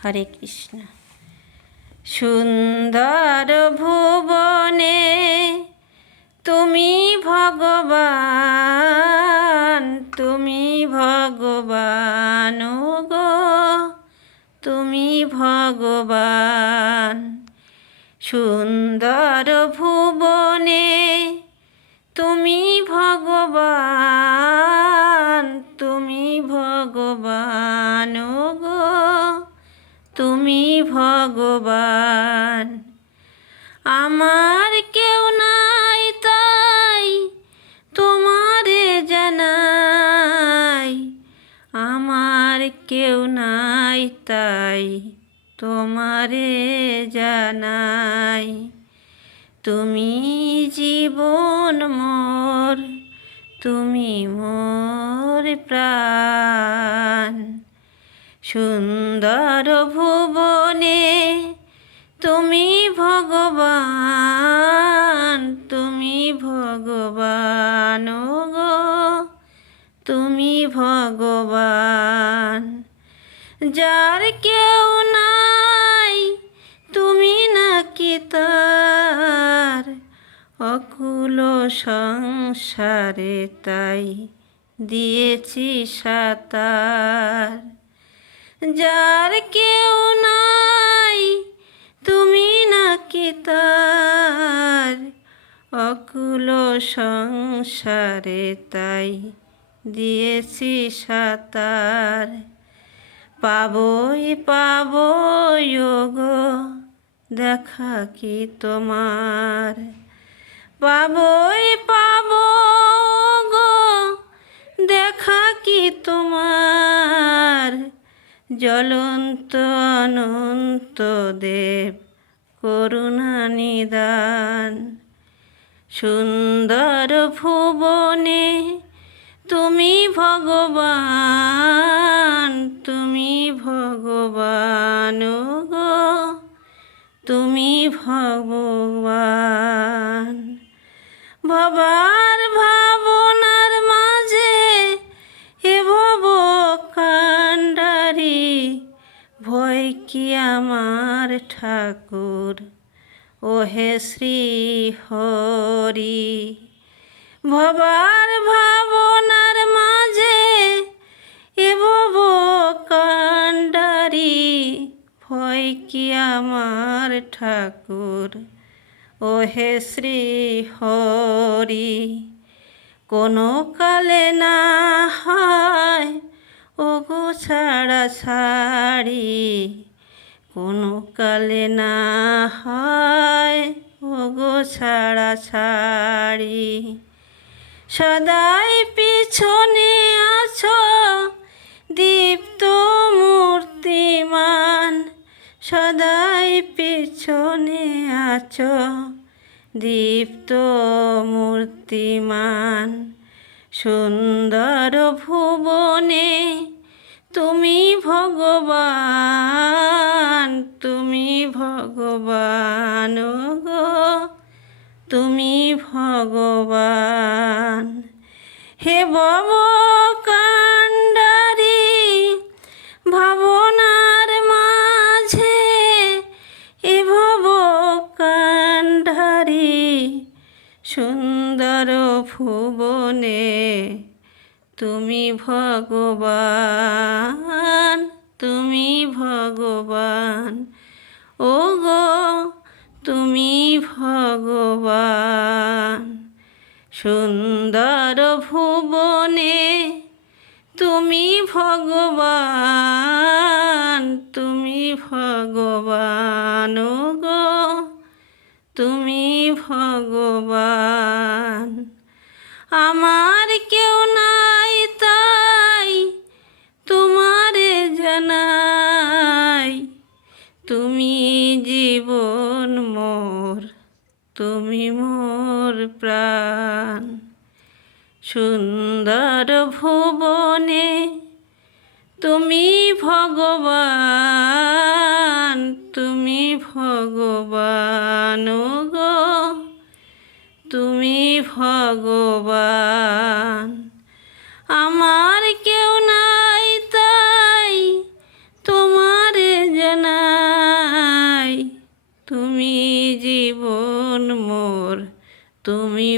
হরে কৃষ্ণ। সুন্দর ভুবনে তুমি ভগবান, তুমি ভগবান গো, তুমি ভগবান। সুন্দর ভুবনে তুমি ভগবান, তুমি ভগবান গো, তুমি ভগবান। আমার কেউ নাই তাই তোমারে জানাই, আমার কেউ নাই তাই তোমারে জানাই। তুমি জীবন মোর, তুমি মোর প্রাণ। সুন্দর ভুবনে তুমি ভগবান, তুমি ভগবান গো, তুমি ভগবান। যার কেউ নাই তুমি নাকি তার, অকুল সংসারে তাই দিয়েছি সাতার। যার কেউ নাই তুমি নাকি তার, অকুল সংসারে তাই দিয়েছি সাতার। পাবই পাবই গো দেখা কি তোমার, পাবই পাবো গো দেখা কি তোমার। জ্বলন্ত অনন্ত দেব করুণা নিদান। সুন্দর ভুবনে তুমি ভগবান, তুমি ভগবান গো, তুমি ভগবান। ভবার ভাবনার মাঝে এ ভব কান্ডারি, ভয় কি আমার ঠাকুর ওহে শ্রী হরি। ভবার ভাবনার মাঝে এ ভব কান্ডারি, ভয় কি আমার ঠাকুর ওহে শ্রী হরি। কোনো কালে না হয় ওগো ছাড়া ছাড়ি, কোনো কালে না হয় ওগো ছাড়া ছাড়ি। সদাই পিছনে আছো দীপ্ত মূর্তিমান, সদাই পিছনে আছো দীপ্ত মূর্তিমান। সুন্দর ভুবনে তুমি ভগবান, তুমি ভগবান গো, তুমি ভগবান। হে ভব কান্ডারি ভাবনার মাঝে, এ ভব কান্ডারি সুন্দর ভুবনে তুমি ভগবান, তুমি ভগবান ও গো, তুমি ভগবান। সুন্দর ভুবনে তুমি ভগবান, তুমি ভগবান গো, তুমি ভগবান। আমার কেউ নাই তাই তোমারে জানাই, তুমি জীবন মোর, তুমি মোর প্রাণ। সুন্দর ভুবনে তুমি ভগবান, তুমি ভগবান গো, তুমি ভগবান। আমার কেউ নাই তাই তোমারে জানাই, তুমি জীবন মোর, তুমি